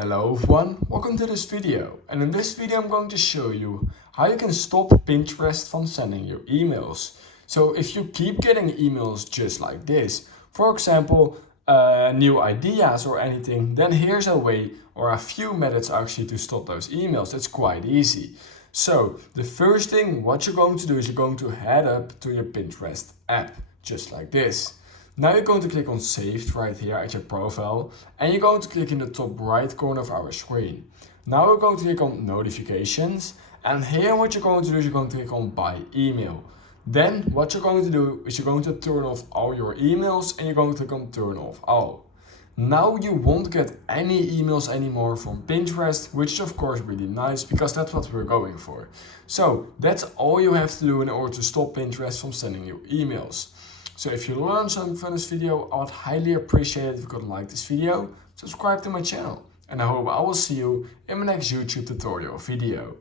Hello everyone, welcome to this video, and in this video I'm going to show you how you can stop Pinterest from sending you emails. So if you keep getting emails just like this, for example new ideas or anything, then here's a way or a few methods actually to stop those emails. It's quite easy. So the first thing what you're going to do is you're going to head up to your Pinterest app, just like this. Now you're going to click on Saved right here at your profile, and you're going to click in the top right corner of our screen. Now we're going to click on Notifications, and here what you're going to do is you're going to click on By Email. Then what you're going to do is you're going to turn off all your emails, and you're going to click on Turn Off All. Now you won't get any emails anymore from Pinterest, which is of course really nice because that's what we're going for. So that's all you have to do in order to stop Pinterest from sending you emails. So if you learned something from this video, I would highly appreciate it if you could like this video, subscribe to my channel, and I hope I will see you in my next YouTube tutorial video.